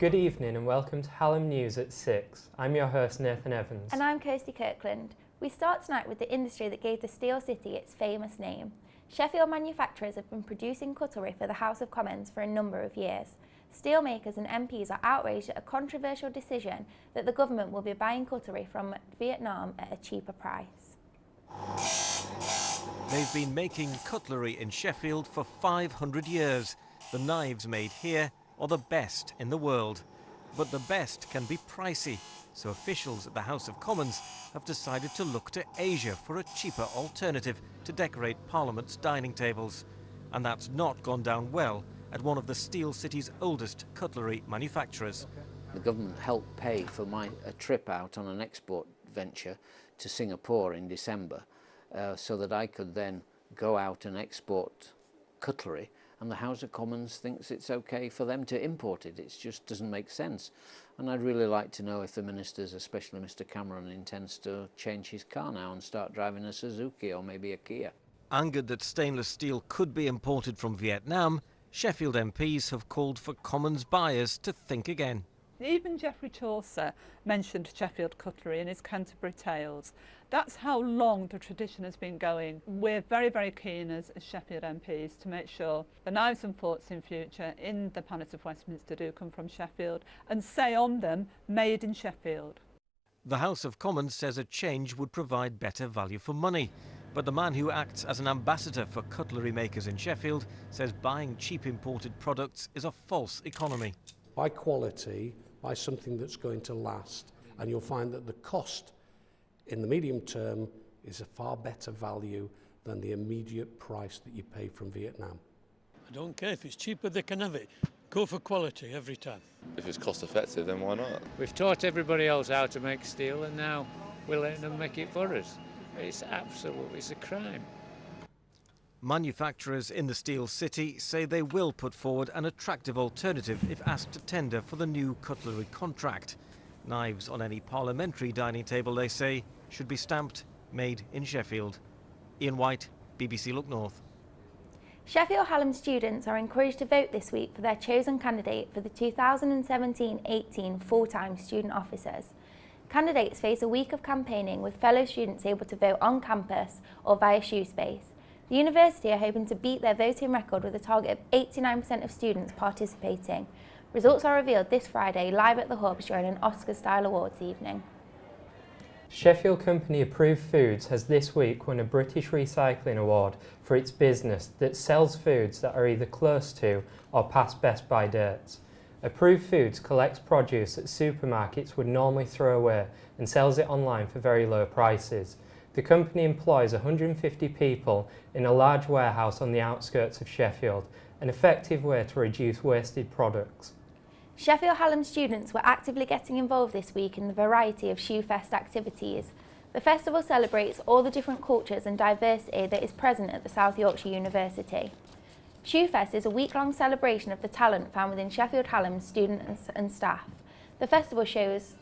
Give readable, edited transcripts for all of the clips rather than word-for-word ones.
Good evening and welcome to Hallam News at 6. I'm your host Nathan Evans. And I'm Kirsty Kirkland. We start tonight with the industry that gave the Steel City its famous name. Sheffield manufacturers have been producing cutlery for the House of Commons for a number of years. Steelmakers and MPs are outraged at a controversial decision that the government will be buying cutlery from Vietnam at a cheaper price. They've been making cutlery in Sheffield for 500 years. The knives made here are the best in the world. But the best can be pricey, so officials at the House of Commons have decided to look to Asia for a cheaper alternative to decorate Parliament's dining tables. And that's not gone down well at one of the Steel City's oldest cutlery manufacturers. The government helped pay for a trip out on an export venture to Singapore in December so that I could then go out and export cutlery, and the House of Commons thinks it's okay for them to import it. It just doesn't make sense. And I'd really like to know if the ministers, especially Mr Cameron, intends to change his car now and start driving a Suzuki or maybe a Kia. Angered that stainless steel could be imported from Vietnam, Sheffield MPs have called for Commons buyers to think again. Even Geoffrey Chaucer mentioned Sheffield cutlery in his Canterbury Tales. That's how long the tradition has been going. We're very, very keen as Sheffield MPs to make sure the knives and forks in future in the Palace of Westminster do come from Sheffield and say on them, made in Sheffield. The House of Commons says a change would provide better value for money. But the man who acts as an ambassador for cutlery makers in Sheffield says buying cheap imported products is a false economy. Buy quality, buy something that's going to last, and you'll find that the cost in the medium term is a far better value than the immediate price that you pay from Vietnam. I don't care if it's cheaper, they can have it. Go for quality every time. If it's cost effective, then why not? We've taught everybody else how to make steel and now we're letting them make it for us. It's a crime. Manufacturers in the Steel City say they will put forward an attractive alternative if asked to tender for the new cutlery contract. Knives on any parliamentary dining table, they say, should be stamped made in Sheffield. Ian White, BBC Look North. Sheffield Hallam students are encouraged to vote this week for their chosen candidate for the 2017-18 full-time student officers. Candidates face a week of campaigning with fellow students able to vote on campus or via shoe space. The university are hoping to beat their voting record with a target of 89% of students participating. Results are revealed this Friday live at the Hub during an Oscar-style awards evening. Sheffield Company Approved Foods has this week won a British Recycling Award for its business that sells foods that are either close to or past best by dates. Approved Foods collects produce that supermarkets would normally throw away and sells it online for very low prices. The company employs 150 people in a large warehouse on the outskirts of Sheffield, an effective way to reduce wasted products. Sheffield Hallam students were actively getting involved this week in the variety of Shoefest activities. The festival celebrates all the different cultures and diversity that is present at the South Yorkshire University. Shoefest is a week-long celebration of the talent found within Sheffield Hallam's students and staff. The festival shows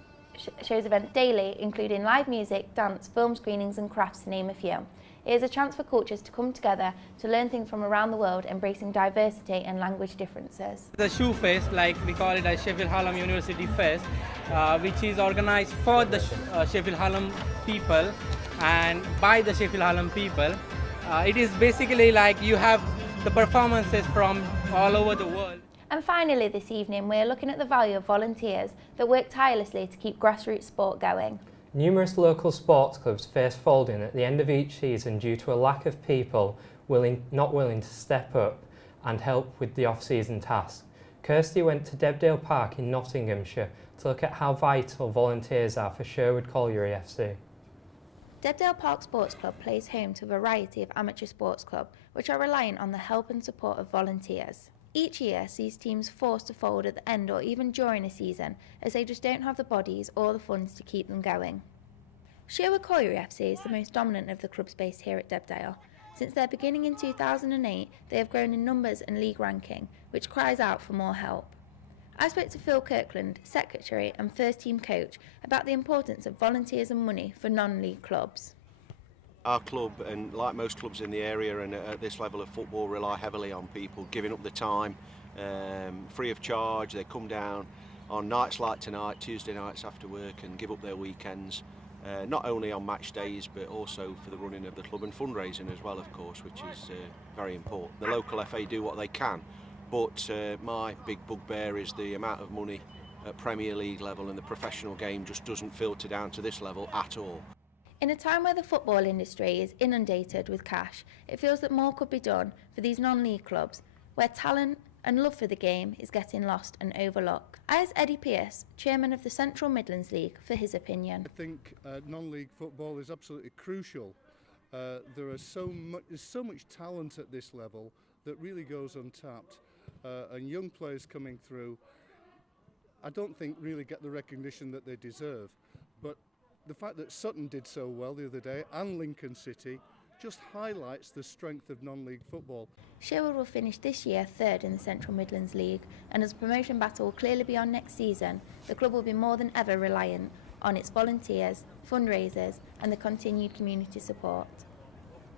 events daily, including live music, dance, film screenings and crafts, to name a few. It is a chance for cultures to come together to learn things from around the world, embracing diversity and language differences. The Shoe Fest, like we call it as Sheffield Hallam University Fest, which is organised for the Sheffield Hallam people and by the Sheffield Hallam people. It is basically like you have the performances from all over the world. And finally this evening we're looking at the value of volunteers that work tirelessly to keep grassroots sport going. Numerous local sports clubs face folding at the end of each season due to a lack of people not willing to step up and help with the off-season tasks. Kirsty went to Debdale Park in Nottinghamshire to look at how vital volunteers are for Sherwood Colliery FC. Debdale Park Sports Club plays home to a variety of amateur sports clubs which are reliant on the help and support of volunteers. Each year sees teams forced to fold at the end or even during a season as they just don't have the bodies or the funds to keep them going. Sherwood Colliery FC is the most dominant of the clubs based here at Debdale. Since their beginning in 2008, they have grown in numbers and league ranking, which cries out for more help. I spoke to Phil Kirkland, secretary and first team coach, about the importance of volunteers and money for non-league clubs. Our club, and like most clubs in the area and at this level of football, rely heavily on people giving up the time free of charge. They come down, on nights like tonight, Tuesday nights after work, and give up their weekends, not only on match days but also for the running of the club and fundraising as well, of course, which is very important. The local FA do what they can, but my big bugbear is the amount of money at Premier League level, and the professional game just doesn't filter down to this level at all. In a time where the football industry is inundated with cash, it feels that more could be done for these non-league clubs, where talent and love for the game is getting lost and overlooked. I asked Eddie Pearce, chairman of the Central Midlands League, for his opinion. I think non-league football is absolutely crucial. There's so much talent at this level that really goes untapped, and young players coming through, I don't think really get the recognition that they deserve. But the fact that Sutton did so well the other day, and Lincoln City, just highlights the strength of non-league football. Sherwood will finish this year third in the Central Midlands League, and as the promotion battle will clearly be on next season, the club will be more than ever reliant on its volunteers, fundraisers and the continued community support.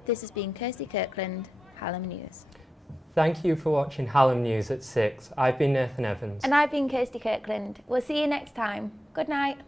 This has been Kirsty Kirkland, Hallam News. Thank you for watching Hallam News at 6. I've been Nathan Evans. And I've been Kirsty Kirkland. We'll see you next time. Good night.